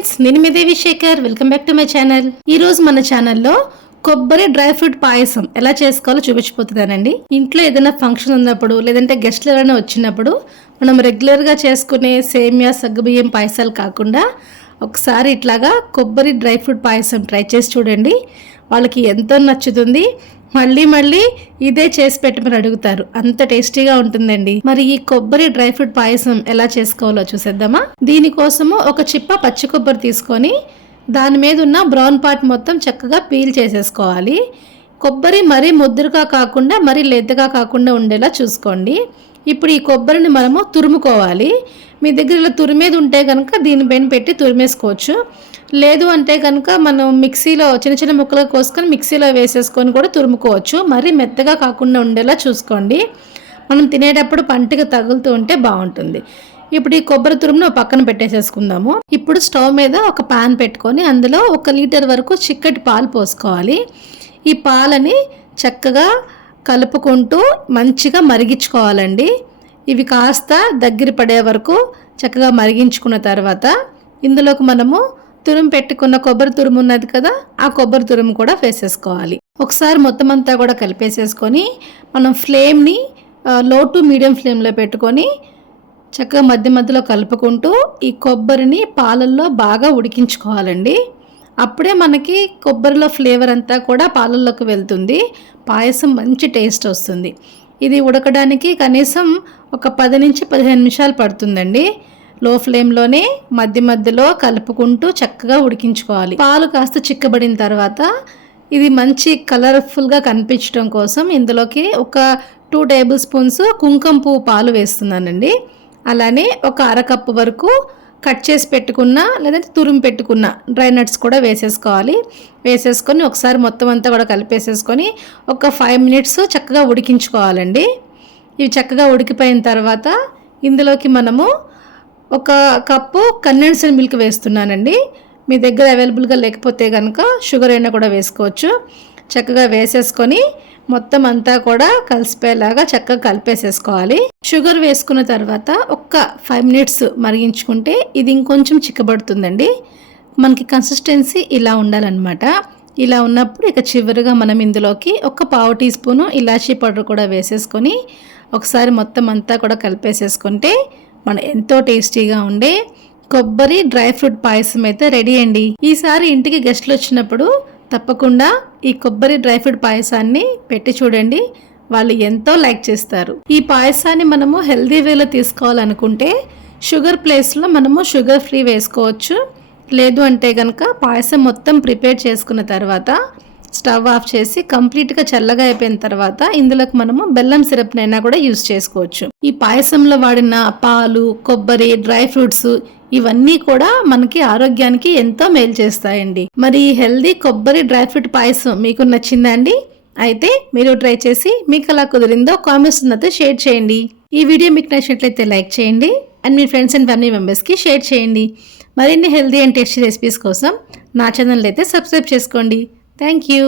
Friends, నేను మీ Devi Shekhar. Welcome back to my channel. ఈ రోజు మన ఛానల్లో కొబ్బరి డ్రై ఫ్రూట్ పాయసం ఎలా చేసుకోవాలో చూపించిపోతున్నానండి. ఇంట్లో ఏదైనా ఫంక్షన్ ఉన్నప్పుడు లేదంటే గెస్ట్లు ఎవరైనా వచ్చినప్పుడు మనం రెగ్యులర్గా చేసుకునే సేమియా సగ్గుబియ్యం పాయసాలు కాకుండా ఒకసారి ఇట్లాగా కొబ్బరి డ్రై ఫ్రూట్ పాయసం ట్రై చేసి చూడండి. వాళ్ళకి ఎంతో నచ్చుతుంది. మళ్ళీ మళ్ళీ ఇదే చేసి పెట్టమని అడుగుతారు. అంత టేస్టీగా ఉంటుందండి. మరి ఈ కొబ్బరి డ్రై ఫ్రూట్ పాయసం ఎలా చేసుకోవాలో చూసేద్దామా. దీనికోసము ఒక చిప్ప పచ్చి కొబ్బరి తీసుకొని దాని మీద ఉన్న బ్రౌన్ పార్ట్ మొత్తం చక్కగా పీల్ చేసేసుకోవాలి. కొబ్బరి మరీ ముద్దురుగా కాకుండా మరీ లేతగా కాకుండా ఉండేలా చూసుకోండి. ఇప్పుడు ఈ కొబ్బరిని మనము తురుముకోవాలి. మీ దగ్గర ఇలా తురిమేది ఉంటే కనుక దీనిపైన పెట్టి తురిమేసుకోవచ్చు. లేదు అంటే కనుక మనం మిక్సీలో చిన్న చిన్న ముక్కలు కోసుకొని మిక్సీలో వేసేసుకొని కూడా తురుముకోవచ్చు. మరీ మెత్తగా కాకుండా ఉండేలా చూసుకోండి. మనం తినేటప్పుడు పంటికి తగులుతూ ఉంటే బాగుంటుంది. ఇప్పుడు ఈ కొబ్బరి తురుమును పక్కన పెట్టేసేసుకుందాము. ఇప్పుడు స్టవ్ మీద ఒక పాన్ పెట్టుకొని అందులో 1 లీటర్ వరకు చిక్కటి పాలు పోసుకోవాలి. ఈ పాలని చక్కగా కలుపుకుంటూ మంచిగా మరిగించుకోవాలండి. ఇవి కాస్త దగ్గర పడే వరకు చక్కగా మరిగించుకున్న తర్వాత ఇందులోకి మనము తురుము పెట్టుకున్న కొబ్బరి తురుము ఉన్నది కదా, ఆ కొబ్బరి తురుము కూడా వేసేసుకోవాలి. ఒకసారి మొత్తం అంతా కూడా కలిపేసేసుకొని మనం ఫ్లేమ్ని లో టు మీడియం ఫ్లేమ్లో పెట్టుకొని చక్కగా మధ్య మధ్యలో కలుపుకుంటూ ఈ కొబ్బరిని పాలల్లో బాగా ఉడికించుకోవాలండి. అప్పుడే మనకి కొబ్బరిలో ఫ్లేవర్ అంతా కూడా పాలల్లోకి వెళ్తుంది. పాయసం మంచి టేస్ట్ వస్తుంది. ఇది ఉడకడానికి కనీసం ఒక 10 నుంచి 15 నిమిషాలు పడుతుందండి. లో ఫ్లేమ్లోనే మధ్య మధ్యలో కలుపుకుంటూ చక్కగా ఉడికించుకోవాలి. పాలు కాస్త చిక్కబడిన తర్వాత ఇది మంచి కలర్ఫుల్గా కనిపించడం కోసం ఇందులోకి ఒక 2 టేబుల్ స్పూన్స్ కుంకుమ పువ్వు పాలు వేస్తున్నానండి. అలానే ఒక అరకప్పు వరకు కట్ చేసి పెట్టుకున్న లేదంటే తురుము పెట్టుకున్న డ్రై నట్స్ కూడా వేసేసుకోవాలి. వేసేసుకొని ఒకసారి మొత్తం అంతా కూడా కలిపేసేసుకొని ఒక 5 మినిట్స్ చక్కగా ఉడికించుకోవాలండి. ఇవి చక్కగా ఉడికిపోయిన తర్వాత ఇందులోకి మనము ఒక కప్పు కండెన్స్డ్ మిల్క్ వేస్తున్నానండి. మీ దగ్గర అవైలబుల్గా లేకపోతే కనుక షుగర్ అయినా కూడా వేసుకోవచ్చు. చక్కగా వేసేసుకొని మొత్తం అంతా కూడా కలిసిపోయేలాగా చక్కగా కలిపేసేసుకోవాలి. షుగర్ వేసుకున్న తర్వాత ఒక్క 5 మినిట్స్ మరిగించుకుంటే ఇది ఇంకొంచెం చిక్కబడుతుందండి. మనకి కన్సిస్టెన్సీ ఇలా ఉండాలన్నమాట. ఇలా ఉన్నప్పుడు ఇక చివరిగా మనం ఇందులోకి ఒక 1/2 టీ స్పూను ఇలాచీ పౌడర్ కూడా వేసేసుకొని ఒకసారి మొత్తం అంతా కూడా కలిపేసేసుకుంటే మన ఎంతో టేస్టీగా ఉండే కొబ్బరి డ్రై ఫ్రూట్ పాయసం అయితే రెడీ అండి. ఈసారి ఇంటికి గెస్ట్లు వచ్చినప్పుడు తప్పకుండా ఈ కొబ్బరి డ్రై ఫ్రూట్ పాయసాన్ని పెట్టి చూడండి. వాళ్ళు ఎంతో లైక్ చేస్తారు. ఈ పాయసాన్ని మనము హెల్దీ వేలో తీసుకోవాలనుకుంటే షుగర్ ప్లేస్లో మనము షుగర్ ఫ్రీ వేసుకోవచ్చు. లేదు అంటే కనుక పాయసం మొత్తం ప్రిపేర్ చేసుకున్న తర్వాత స్టవ్ ఆఫ్ చేసి కంప్లీట్గా చల్లగా అయిపోయిన తర్వాత ఇందులోకి మనము బెల్లం సిరప్నైనా కూడా యూజ్ చేసుకోవచ్చు. ఈ పాయసంలో వాడిన పాలు, కొబ్బరి, డ్రై ఫ్రూట్స్ ఇవన్నీ కూడా మనకి ఆరోగ్యానికి ఎంతో మేలు చేస్తాయండి. మరి ఈ హెల్దీ కొబ్బరి డ్రై ఫ్రూట్ పాయసం మీకు నచ్చిందా అండి? అయితే మీరు ట్రై చేసి మీకు ఎలా కుదిరిందో కామెంట్స్ ఉన్నతో షేర్ చేయండి. ఈ వీడియో మీకు నచ్చినట్లయితే లైక్ చేయండి and me friends and family మెంబర్స్కి షేర్ చేయండి. మరిన్ని హెల్దీ అండ్ టేస్టీ రెసిపీస్ కోసం నా ఛానల్ అయితే సబ్స్క్రైబ్ చేసుకోండి. Thank you.